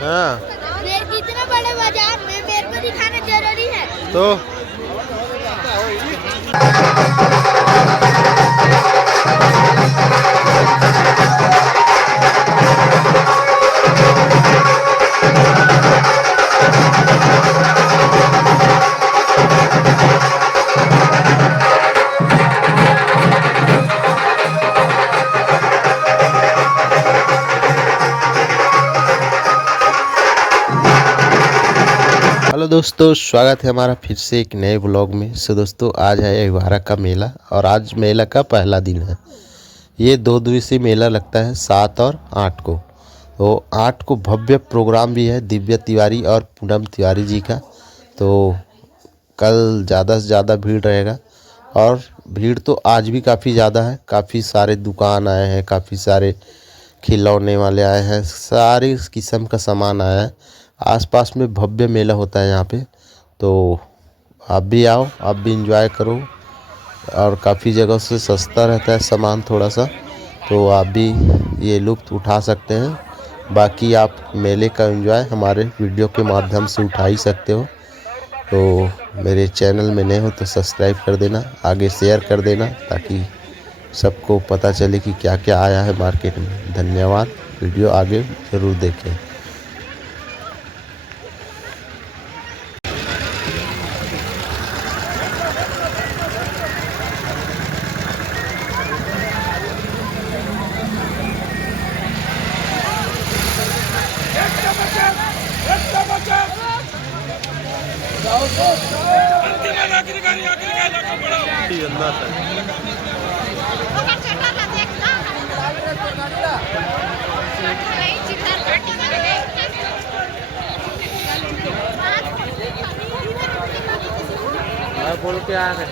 हाँ मेरे को इतना बड़े बाजार में मेरे को दिखाना जरूरी है तो हेलो दोस्तों, स्वागत है हमारा फिर से एक नए ब्लॉग में। दोस्तों, आज है अहिवारा का मेला और आज मेला का पहला दिन है। ये 2 दिवसीय मेला लगता है 7 और 8 को। तो 8 को भव्य प्रोग्राम भी है दिव्या तिवारी और पूनम तिवारी जी का। तो कल ज़्यादा से ज़्यादा भीड़ रहेगा और भीड़ तो आज भी काफ़ी ज़्यादा है। काफ़ी सारे दुकान आए हैं, काफ़ी सारे खिलौने वाले आए हैं, सारे किस्म का सामान आया है। आसपास में भव्य मेला होता है यहाँ पे। तो आप भी आओ, आप भी एंजॉय करो और काफ़ी जगह से सस्ता रहता है सामान थोड़ा सा, तो आप भी ये लुत्फ़ उठा सकते हैं। बाकी आप मेले का एंजॉय हमारे वीडियो के माध्यम से उठा ही सकते हो। तो मेरे चैनल में नए हो तो सब्सक्राइब कर देना, आगे शेयर कर देना ताकि सबको पता चले कि क्या क्या आया है मार्केट में। धन्यवाद, वीडियो आगे ज़रूर देखें। बोल के आ गए।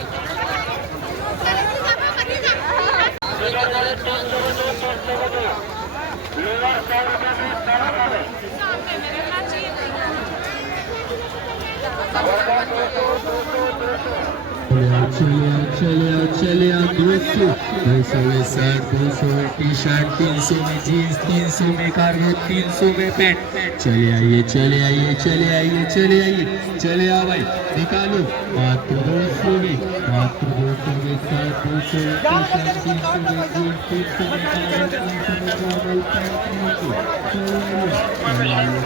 चले 200 में शर्ट, 200 में टी शर्ट, 300 में जीन्स, 300 में कार्गो, 300 में पैंट। चले आइए चले आइए चले आइए चले आइए चले आओ भाई, निकालो। मात्र 200 में, मात्र 200 में शर्ट, 200 में टी शर्ट, 300 में जीन्स, 300 में कार्गो, 300 में कार्गो, चले आइए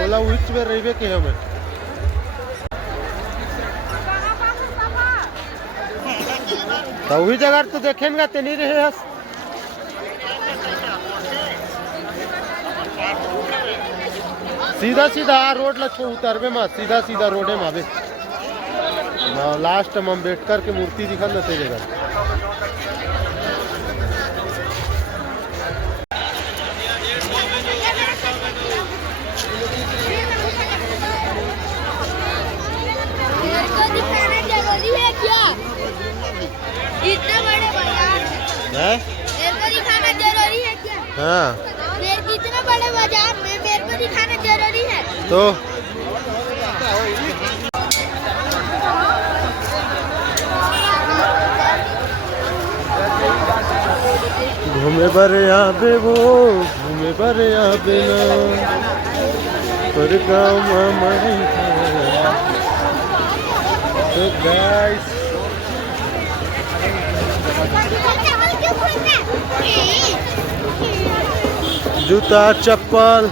ओला विच में रहिबे के हमें तो वही जगह तो देखेंगे ते नहीं रहे हस। सीधा सीधा रोड लग उतरबे मत, सीधा सीधा रोड है मावे लास्ट में अम्बेडकर की मूर्ति दिखल न तेरे घर। मेरे को दिखाना जरूरी है क्या इतना बड़े बाजार है? मेरे को दिखाना जरूरी है क्या? हाँ मेरे को इतना बड़े बाजार में मेरे को दिखाना जरूरी है तो घूमे बर आबे वो, घूमे बर आबे ना पर गाँव मामई है। तो गाइस जूता चप्पल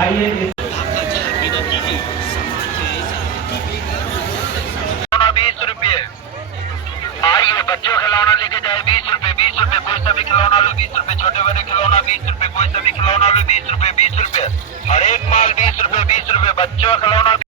आइए 20 रुपये। आइए बच्चों खिलौना लेके जाए 20 रुपये। 20 रुपये कोई सा भी खिलौना लो 20 रुपये। छोटे बड़े खिलौना 20 रुपये। कोई सा भी खिलौना लो 20 रुपये। 20 रुपये हर एक माल 20 रुपये। 20 रुपये बच्चों खिलौना।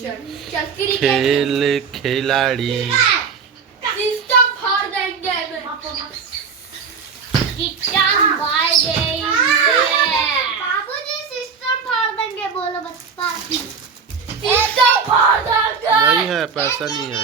चल क्रिकेट खेल खिलाड़ी सिस्टम फाड़ देंगे सिस्टम फाड़ देंगे बाबूजी सिस्टम फाड़ देंगे बोलो बस सिस्टम फाड़ देंगे नहीं है, पैसा नहीं है।